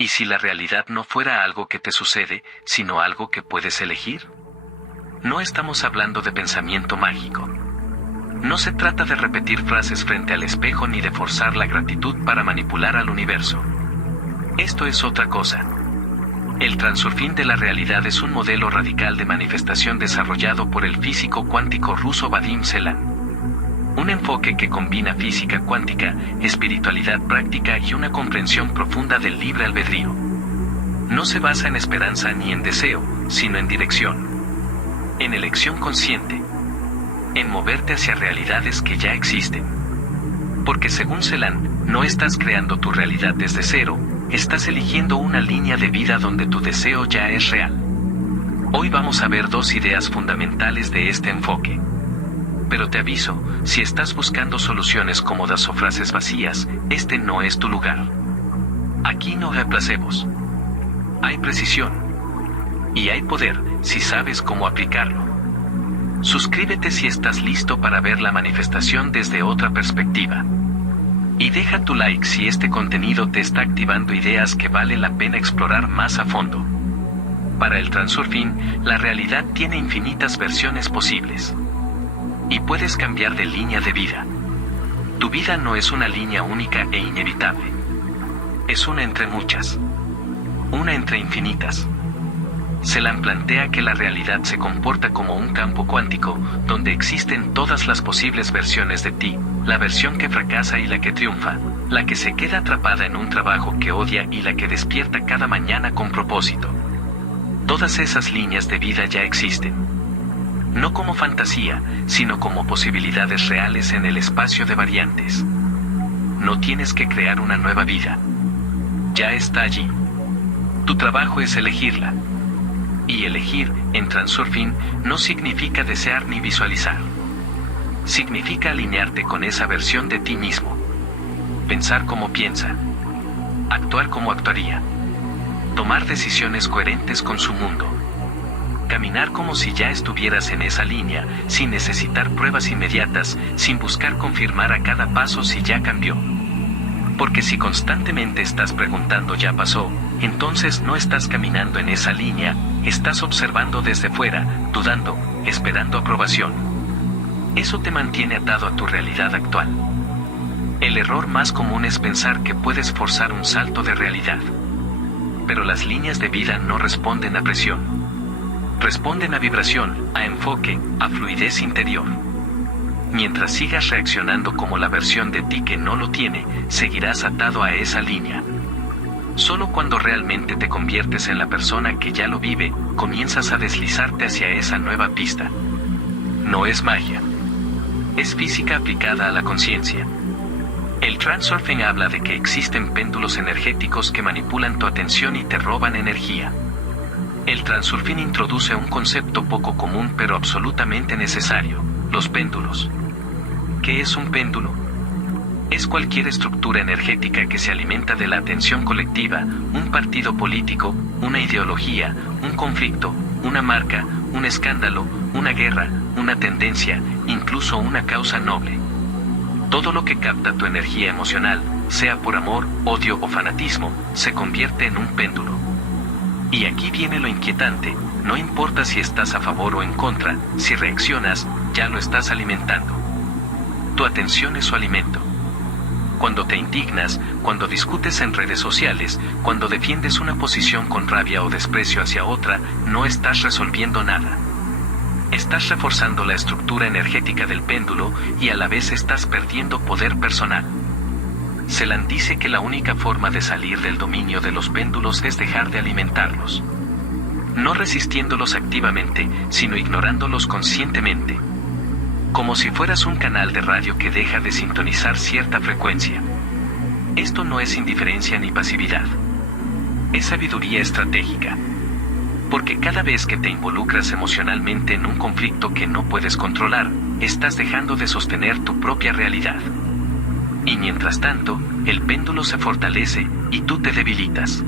¿Y si la realidad no fuera algo que te sucede, sino algo que puedes elegir? No estamos hablando de pensamiento mágico. No se trata de repetir frases frente al espejo ni de forzar la gratitud para manipular al universo. Esto es otra cosa. El transurfing de la realidad es un modelo radical de manifestación desarrollado por el físico cuántico ruso Vadim Zeland. Un enfoque que combina física cuántica, espiritualidad práctica y una comprensión profunda del libre albedrío. No se basa en esperanza ni en deseo, sino en dirección. En elección consciente. En moverte hacia realidades que ya existen. Porque según Zeland, no estás creando tu realidad desde cero, estás eligiendo una línea de vida donde tu deseo ya es real. Hoy vamos a ver dos ideas fundamentales de este enfoque. Pero te aviso, si estás buscando soluciones cómodas o frases vacías, este no es tu lugar. Aquí no hay placebos. Hay precisión. Y hay poder, si sabes cómo aplicarlo. Suscríbete si estás listo para ver la manifestación desde otra perspectiva. Y deja tu like si este contenido te está activando ideas que vale la pena explorar más a fondo. Para el transurfing, la realidad tiene infinitas versiones posibles. Y puedes cambiar de línea de vida. Tu vida no es una línea única e inevitable. Es una entre muchas. Una entre infinitas. Zeland plantea que la realidad se comporta como un campo cuántico, donde existen todas las posibles versiones de ti, la versión que fracasa y la que triunfa, la que se queda atrapada en un trabajo que odia y la que despierta cada mañana con propósito. Todas esas líneas de vida ya existen. No como fantasía, sino como posibilidades reales en el espacio de variantes. No tienes que crear una nueva vida. Ya está allí. Tu trabajo es elegirla. Y elegir, en transurfing, no significa desear ni visualizar. Significa alinearte con esa versión de ti mismo. Pensar como piensa. Actuar como actuaría. Tomar decisiones coherentes con su mundo. Caminar como si ya estuvieras en esa línea, sin necesitar pruebas inmediatas, sin buscar confirmar a cada paso si ya cambió. Porque si constantemente estás preguntando ya pasó, entonces no estás caminando en esa línea, estás observando desde fuera, dudando, esperando aprobación. Eso te mantiene atado a tu realidad actual. El error más común es pensar que puedes forzar un salto de realidad. Pero las líneas de vida no responden a presión. Responden a vibración, a enfoque, a fluidez interior. Mientras sigas reaccionando como la versión de ti que no lo tiene, seguirás atado a esa línea. Solo cuando realmente te conviertes en la persona que ya lo vive, comienzas a deslizarte hacia esa nueva pista. No es magia. Es física aplicada a la conciencia. El transurfing habla de que existen péndulos energéticos que manipulan tu atención y te roban energía. El transurfing introduce un concepto poco común pero absolutamente necesario: los péndulos. ¿Qué es un péndulo? Es cualquier estructura energética que se alimenta de la atención colectiva, un partido político, una ideología, un conflicto, una marca, un escándalo, una guerra, una tendencia, incluso una causa noble. Todo lo que capta tu energía emocional, sea por amor, odio o fanatismo, se convierte en un péndulo. Y aquí viene lo inquietante: no importa si estás a favor o en contra, si reaccionas, ya lo estás alimentando. Tu atención es su alimento. Cuando te indignas, cuando discutes en redes sociales, cuando defiendes una posición con rabia o desprecio hacia otra, no estás resolviendo nada. Estás reforzando la estructura energética del péndulo y a la vez estás perdiendo poder personal. Zeland dice que la única forma de salir del dominio de los péndulos es dejar de alimentarlos. No resistiéndolos activamente, sino ignorándolos conscientemente. Como si fueras un canal de radio que deja de sintonizar cierta frecuencia. Esto no es indiferencia ni pasividad. Es sabiduría estratégica. Porque cada vez que te involucras emocionalmente en un conflicto que no puedes controlar, estás dejando de sostener tu propia realidad. Y mientras tanto, el péndulo se fortalece y tú te debilitas.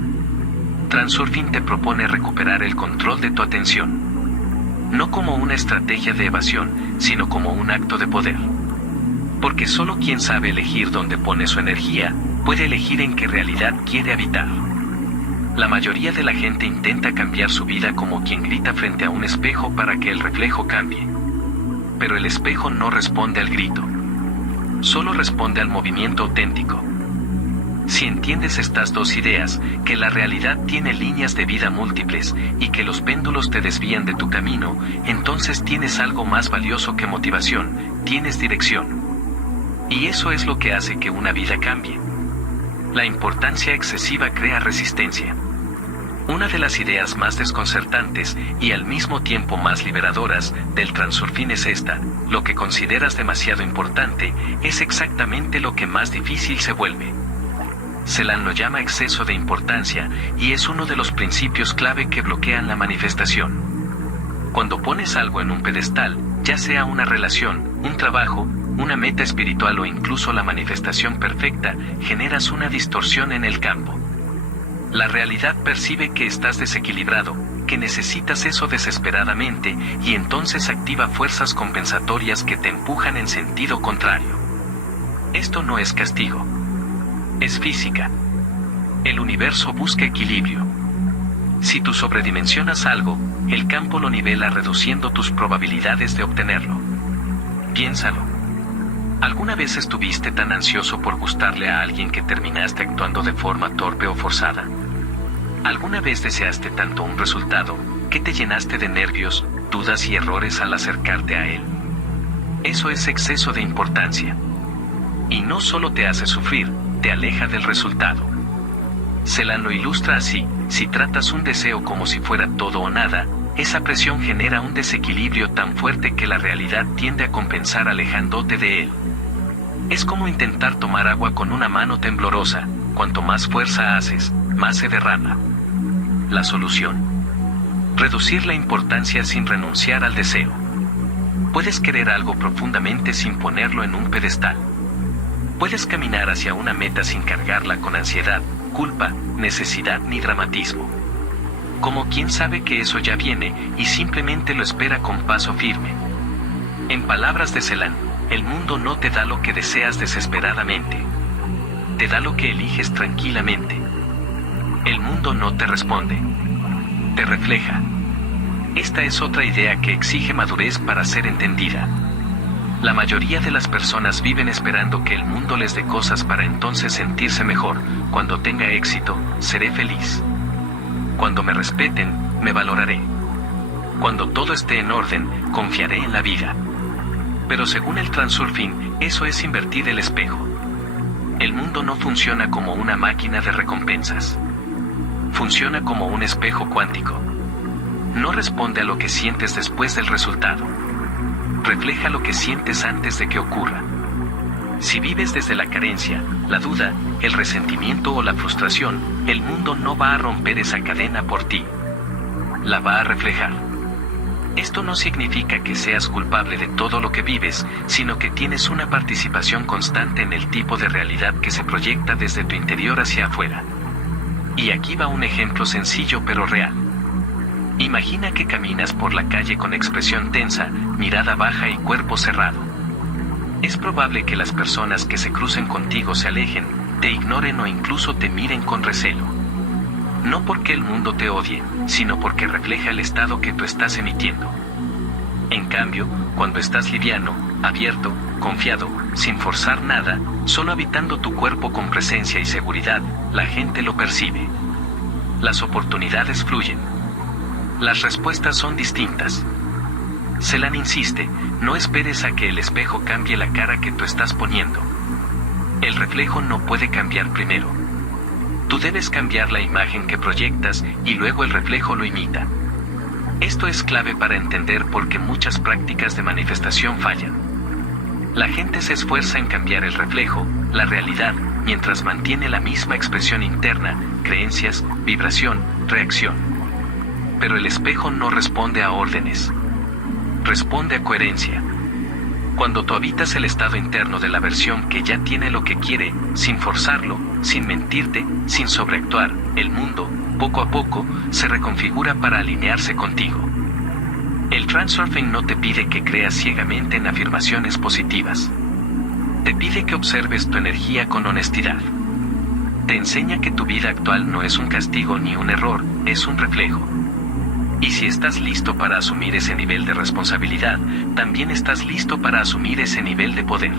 Transurfing te propone recuperar el control de tu atención. No como una estrategia de evasión, sino como un acto de poder. Porque solo quien sabe elegir dónde pone su energía, puede elegir en qué realidad quiere habitar. La mayoría de la gente intenta cambiar su vida como quien grita frente a un espejo para que el reflejo cambie. Pero el espejo no responde al grito. Solo responde al movimiento auténtico. Si entiendes estas dos ideas, que la realidad tiene líneas de vida múltiples y que los péndulos te desvían de tu camino, entonces tienes algo más valioso que motivación, tienes dirección. Y eso es lo que hace que una vida cambie. La importancia excesiva crea resistencia. Una de las ideas más desconcertantes y al mismo tiempo más liberadoras del Transurfing es esta: lo que consideras demasiado importante es exactamente lo que más difícil se vuelve. Celan lo llama exceso de importancia y es uno de los principios clave que bloquean la manifestación. Cuando pones algo en un pedestal, ya sea una relación, un trabajo, una meta espiritual o incluso la manifestación perfecta, generas una distorsión en el campo. La realidad percibe que estás desequilibrado, que necesitas eso desesperadamente, y entonces activa fuerzas compensatorias que te empujan en sentido contrario. Esto no es castigo. Es física. El universo busca equilibrio. Si tú sobredimensionas algo, el campo lo nivela reduciendo tus probabilidades de obtenerlo. Piénsalo. ¿Alguna vez estuviste tan ansioso por gustarle a alguien que terminaste actuando de forma torpe o forzada? ¿Alguna vez deseaste tanto un resultado que te llenaste de nervios, dudas y errores al acercarte a él? Eso es exceso de importancia. Y no solo te hace sufrir, te aleja del resultado. Celan lo ilustra así: si tratas un deseo como si fuera todo o nada, esa presión genera un desequilibrio tan fuerte que la realidad tiende a compensar alejándote de él. Es como intentar tomar agua con una mano temblorosa: cuanto más fuerza haces, más se derrama. La solución: reducir la importancia sin renunciar al deseo. Puedes querer algo profundamente sin ponerlo en un pedestal. Puedes caminar hacia una meta sin cargarla con ansiedad, culpa, necesidad ni dramatismo. Como quien sabe que eso ya viene y simplemente lo espera con paso firme. En palabras de Celan, el mundo no te da lo que deseas desesperadamente. Te da lo que eliges tranquilamente. El mundo no te responde. Te refleja. Esta es otra idea que exige madurez para ser entendida. La mayoría de las personas viven esperando que el mundo les dé cosas para entonces sentirse mejor. Cuando tenga éxito, seré feliz. Cuando me respeten, me valoraré. Cuando todo esté en orden, confiaré en la vida. Pero según el Transurfing, eso es invertir el espejo. El mundo no funciona como una máquina de recompensas. Funciona como un espejo cuántico. No responde a lo que sientes después del resultado. Refleja lo que sientes antes de que ocurra. Si vives desde la carencia, la duda, el resentimiento o la frustración, el mundo no va a romper esa cadena por ti. La va a reflejar. Esto no significa que seas culpable de todo lo que vives, sino que tienes una participación constante en el tipo de realidad que se proyecta desde tu interior hacia afuera. Y aquí va un ejemplo sencillo pero real. Imagina que caminas por la calle con expresión tensa, mirada baja y cuerpo cerrado. Es probable que las personas que se crucen contigo se alejen, te ignoren o incluso te miren con recelo. No porque el mundo te odie, sino porque refleja el estado que tú estás emitiendo. En cambio, cuando estás liviano, abierto, confiado, sin forzar nada, solo habitando tu cuerpo con presencia y seguridad, la gente lo percibe. Las oportunidades fluyen. Las respuestas son distintas. Celan insiste: no esperes a que el espejo cambie la cara que tú estás poniendo. El reflejo no puede cambiar primero. Tú debes cambiar la imagen que proyectas y luego el reflejo lo imita. Esto es clave para entender por qué muchas prácticas de manifestación fallan. La gente se esfuerza en cambiar el reflejo, la realidad, mientras mantiene la misma expresión interna, creencias, vibración, reacción. Pero el espejo no responde a órdenes. Responde a coherencia. Cuando tú habitas el estado interno de la versión que ya tiene lo que quiere, sin forzarlo, sin mentirte, sin sobreactuar, el mundo, poco a poco, se reconfigura para alinearse contigo. El Transurfing no te pide que creas ciegamente en afirmaciones positivas. Te pide que observes tu energía con honestidad. te enseña que tu vida actual no es un castigo ni un error, es un reflejo. Y si estás listo para asumir ese nivel de responsabilidad, también estás listo para asumir ese nivel de poder.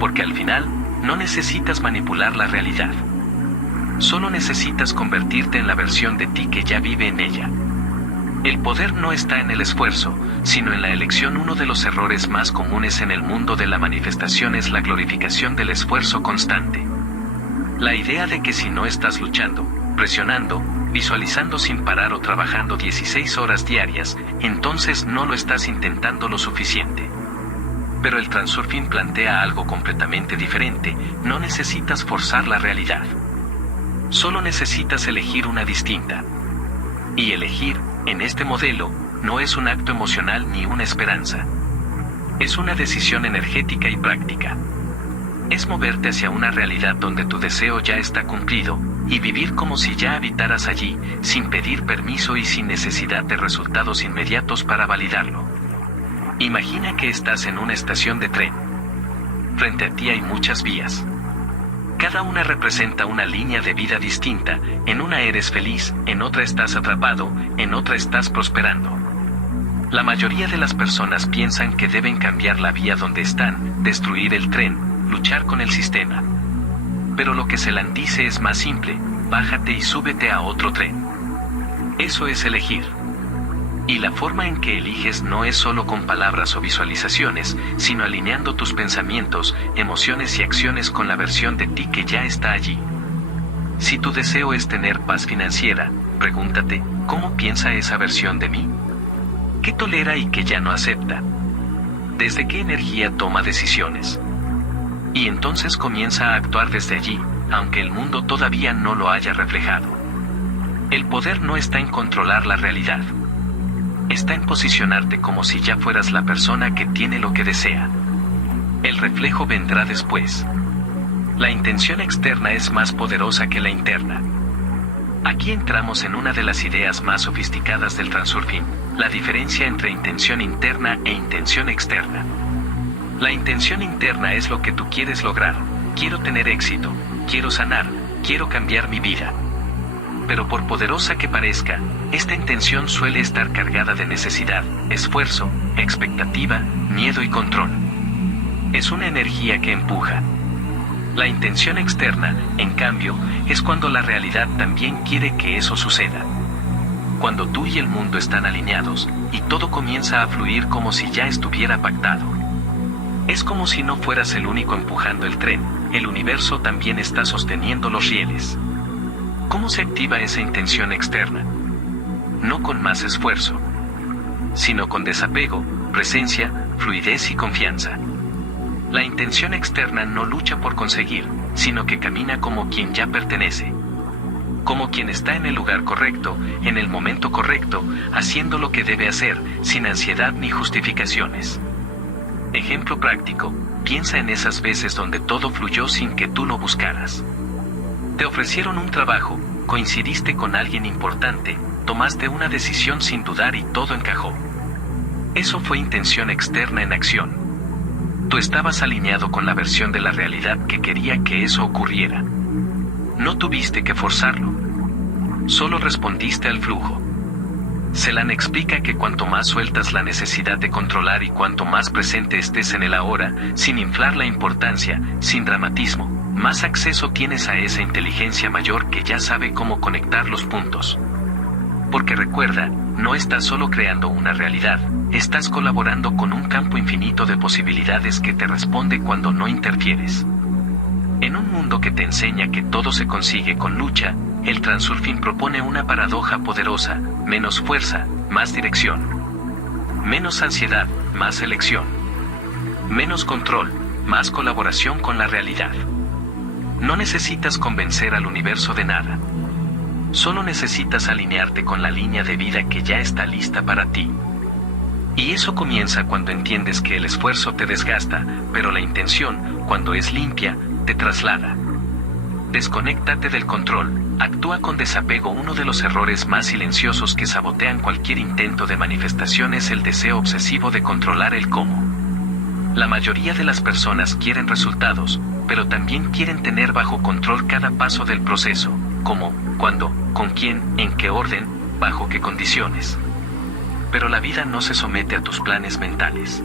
Porque al final, no necesitas manipular la realidad. Solo necesitas convertirte en la versión de ti que ya vive en ella. El poder no está en el esfuerzo, sino en la elección. Uno de los errores más comunes en el mundo de la manifestación es la glorificación del esfuerzo constante. La idea de que si no estás luchando, presionando, visualizando sin parar o trabajando 16 horas diarias, entonces no lo estás intentando lo suficiente. Pero el Transurfing plantea algo completamente diferente. No necesitas forzar la realidad. Solo necesitas elegir una distinta. Y elegir, en este modelo, no es un acto emocional ni una esperanza. Es una decisión energética y práctica. Es moverte hacia una realidad donde tu deseo ya está cumplido, y vivir como si ya habitaras allí, sin pedir permiso y sin necesidad de resultados inmediatos para validarlo. Imagina que estás en una estación de tren. Frente a ti hay muchas vías. Cada una representa una línea de vida distinta. En una eres feliz, en otra estás atrapado, en otra estás prosperando. La mayoría de las personas piensan que deben cambiar la vía donde están, destruir el tren, luchar con el sistema. Pero lo que se les dice es más simple: bájate y súbete a otro tren. Eso es elegir. Y la forma en que eliges no es solo con palabras o visualizaciones, sino alineando tus pensamientos, emociones y acciones con la versión de ti que ya está allí. Si tu deseo es tener paz financiera, pregúntate, ¿cómo piensa esa versión de mí? ¿Qué tolera y qué ya no acepta? ¿Desde qué energía toma decisiones? Y entonces comienza a actuar desde allí, aunque el mundo todavía no lo haya reflejado. El poder no está en controlar la realidad. Está en posicionarte como si ya fueras la persona que tiene lo que desea. El reflejo vendrá después. La intención externa es más poderosa que la interna. Aquí entramos en una de las ideas más sofisticadas del Transurfing, la diferencia entre intención interna e intención externa. La intención interna es lo que tú quieres lograr. Quiero tener éxito, quiero sanar, quiero cambiar mi vida. Pero por poderosa que parezca, esta intención suele estar cargada de necesidad, esfuerzo, expectativa, miedo y control. Es una energía que empuja. La intención externa, en cambio, es cuando la realidad también quiere que eso suceda. Cuando tú y el mundo están alineados, y todo comienza a fluir como si ya estuviera pactado. Es como si no fueras el único empujando el tren, el universo también está sosteniendo los rieles. ¿Cómo se activa esa intención externa? No con más esfuerzo, sino con desapego, presencia, fluidez y confianza. La intención externa no lucha por conseguir, sino que camina como quien ya pertenece. Como quien está en el lugar correcto, en el momento correcto, haciendo lo que debe hacer, sin ansiedad ni justificaciones. Ejemplo práctico, piensa en esas veces donde todo fluyó sin que tú lo buscaras. Te ofrecieron un trabajo, coincidiste con alguien importante, tomaste una decisión sin dudar y todo encajó. Eso fue intención externa en acción. Tú estabas alineado con la versión de la realidad que quería que eso ocurriera. No tuviste que forzarlo. Solo respondiste al flujo. Celan explica que cuanto más sueltas la necesidad de controlar y cuanto más presente estés en el ahora, sin inflar la importancia, sin dramatismo, más acceso tienes a esa inteligencia mayor que ya sabe cómo conectar los puntos. Porque recuerda, no estás solo creando una realidad, estás colaborando con un campo infinito de posibilidades que te responde cuando no interfieres. En un mundo que te enseña que todo se consigue con lucha, el Transurfing propone una paradoja poderosa: menos fuerza, más dirección. Menos ansiedad, más elección. Menos control, más colaboración con la realidad. No necesitas convencer al universo de nada. Solo necesitas alinearte con la línea de vida que ya está lista para ti. Y eso comienza cuando entiendes que el esfuerzo te desgasta, pero la intención, cuando es limpia, te traslada. Desconéctate del control, actúa con desapego. Uno de los errores más silenciosos que sabotean cualquier intento de manifestación es el deseo obsesivo de controlar el cómo. La mayoría de las personas quieren resultados, pero también quieren tener bajo control cada paso del proceso, cómo, cuándo, con quién, en qué orden, bajo qué condiciones. Pero la vida no se somete a tus planes mentales.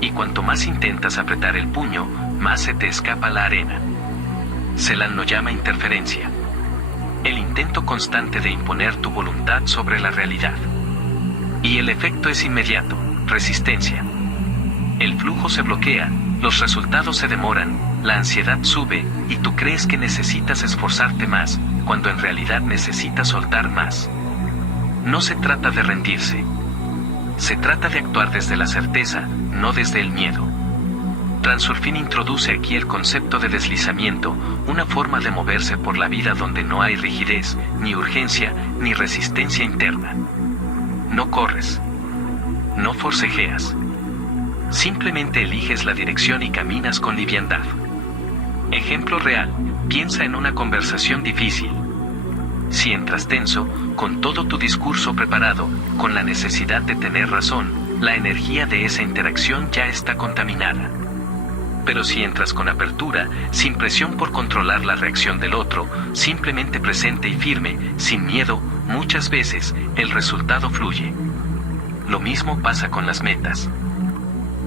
Y cuanto más intentas apretar el puño, más se te escapa la arena. Celan lo llama interferencia. El intento constante de imponer tu voluntad sobre la realidad. Y el efecto es inmediato, resistencia. El flujo se bloquea, los resultados se demoran, la ansiedad sube, y tú crees que necesitas esforzarte más, cuando en realidad necesitas soltar más. No se trata de rendirse. Se trata de actuar desde la certeza, no desde el miedo. Transurfing introduce aquí el concepto de deslizamiento, una forma de moverse por la vida donde no hay rigidez, ni urgencia, ni resistencia interna. No corres. No forcejeas. Simplemente eliges la dirección y caminas con liviandad. Ejemplo real, piensa en una conversación difícil. Si entras tenso, con todo tu discurso preparado, con la necesidad de tener razón, la energía de esa interacción ya está contaminada. Pero si entras con apertura, sin presión por controlar la reacción del otro, simplemente presente y firme, sin miedo, muchas veces, el resultado fluye. Lo mismo pasa con las metas.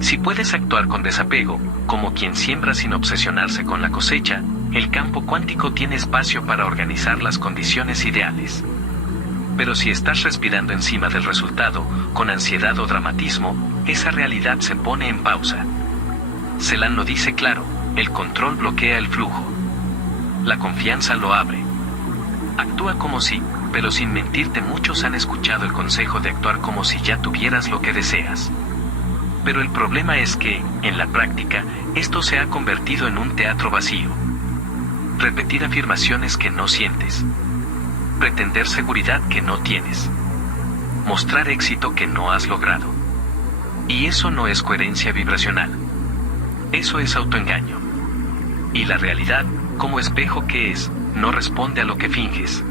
Si puedes actuar con desapego, como quien siembra sin obsesionarse con la cosecha, el campo cuántico tiene espacio para organizar las condiciones ideales. Pero si estás respirando encima del resultado, con ansiedad o dramatismo, esa realidad se pone en pausa. Celan lo dice claro, el control bloquea el flujo. La confianza lo abre. Actúa como si, pero sin mentirte, muchos han escuchado el consejo de actuar como si ya tuvieras lo que deseas. Pero el problema es que, en la práctica, esto se ha convertido en un teatro vacío. Repetir afirmaciones que no sientes. Pretender seguridad que no tienes. Mostrar éxito que no has logrado. Y eso no es coherencia vibracional. Eso es autoengaño. Y la realidad, como espejo que es, no responde a lo que finges.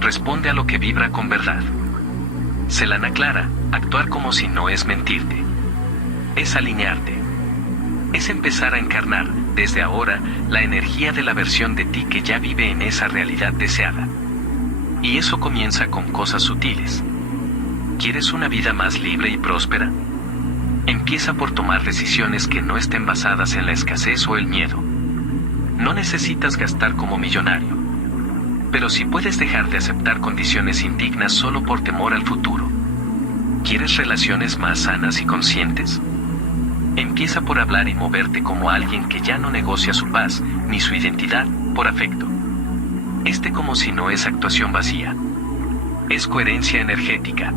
Responde a lo que vibra con verdad. Celan aclara, actuar como si no es mentirte. Es alinearte. Es empezar a encarnar, desde ahora, la energía de la versión de ti que ya vive en esa realidad deseada. Y eso comienza con cosas sutiles. ¿Quieres una vida más libre y próspera? Empieza por tomar decisiones que no estén basadas en la escasez o el miedo. No necesitas gastar como millonario. Pero si puedes dejar de aceptar condiciones indignas solo por temor al futuro. ¿Quieres relaciones más sanas y conscientes? Empieza por hablar y moverte como alguien que ya no negocia su paz, ni su identidad, por afecto. Como si no es actuación vacía. Es coherencia energética.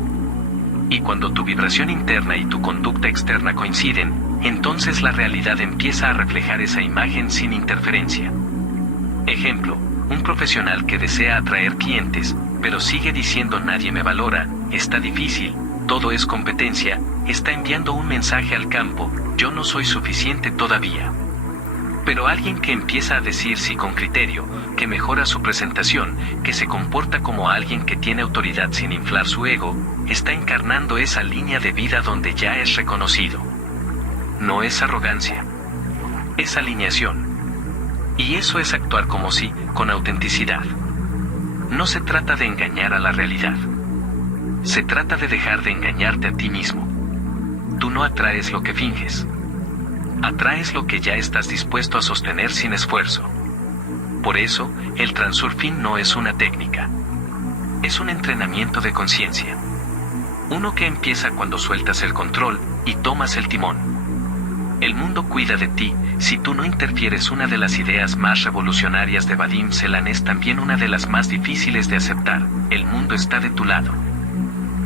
Y cuando tu vibración interna y tu conducta externa coinciden, entonces la realidad empieza a reflejar esa imagen sin interferencia. Ejemplo, un profesional que desea atraer clientes, pero sigue diciendo nadie me valora, está difícil, todo es competencia, está enviando un mensaje al campo, yo no soy suficiente todavía. Pero alguien que empieza a decir sí con criterio, que mejora su presentación, que se comporta como alguien que tiene autoridad sin inflar su ego, está encarnando esa línea de vida donde ya es reconocido. No es arrogancia. Es alineación. Y eso es actuar como si, con autenticidad. No se trata de engañar a la realidad. Se trata de dejar de engañarte a ti mismo. Tú no atraes lo que finges. Atraes lo que ya estás dispuesto a sostener sin esfuerzo. Por eso, el Transurfing no es una técnica. Es un entrenamiento de conciencia. Uno que empieza cuando sueltas el control y tomas el timón. El mundo cuida de ti, si tú no interfieres. Una de las ideas más revolucionarias de Vadim Zeland es también una de las más difíciles de aceptar. El mundo está de tu lado.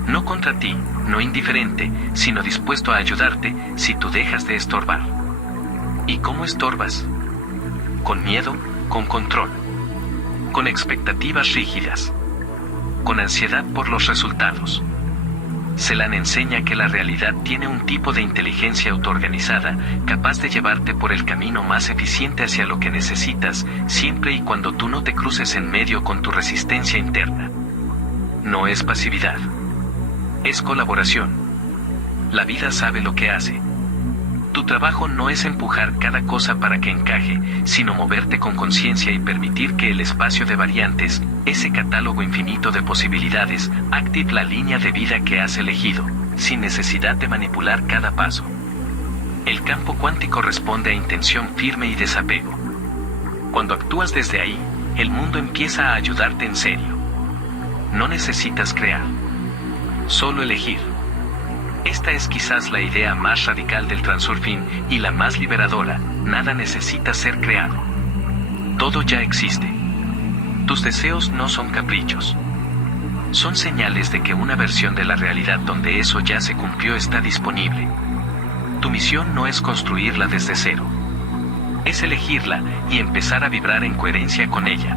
No contra ti, no indiferente, sino dispuesto a ayudarte, si tú dejas de estorbar. ¿Y cómo estorbas? Con miedo, con control. Con expectativas rígidas. Con ansiedad por los resultados. Zeland enseña que la realidad tiene un tipo de inteligencia autoorganizada, capaz de llevarte por el camino más eficiente hacia lo que necesitas, siempre y cuando tú no te cruces en medio con tu resistencia interna. No es pasividad. Es colaboración. La vida sabe lo que hace. Tu trabajo no es empujar cada cosa para que encaje, sino moverte con conciencia y permitir que el espacio de variantes, ese catálogo infinito de posibilidades, active la línea de vida que has elegido, sin necesidad de manipular cada paso. El campo cuántico responde a intención firme y desapego. Cuando actúas desde ahí, el mundo empieza a ayudarte en serio. No necesitas crear, solo elegir. Esta es quizás la idea más radical del transurfing y la más liberadora. Nada necesita ser creado. Todo ya existe. Tus deseos no son caprichos. Son señales de que una versión de la realidad donde eso ya se cumplió está disponible. Tu misión no es construirla desde cero. Es elegirla y empezar a vibrar en coherencia con ella.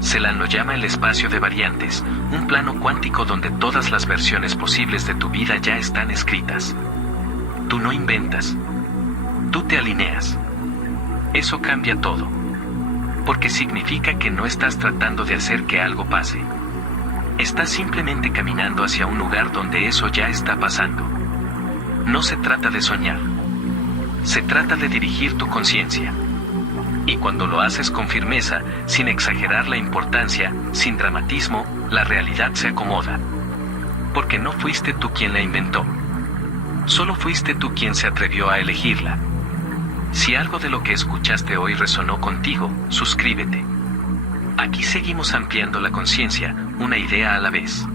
Celan lo llama el espacio de variantes, un plano cuántico donde todas las versiones posibles de tu vida ya están escritas. Tú no inventas. Tú te alineas. Eso cambia todo. Porque significa que no estás tratando de hacer que algo pase. Estás simplemente caminando hacia un lugar donde eso ya está pasando. No se trata de soñar. Se trata de dirigir tu conciencia. Y cuando lo haces con firmeza, sin exagerar la importancia, sin dramatismo, la realidad se acomoda. Porque no fuiste tú quien la inventó. Solo fuiste tú quien se atrevió a elegirla. Si algo de lo que escuchaste hoy resonó contigo, suscríbete. Aquí seguimos ampliando la conciencia, una idea a la vez.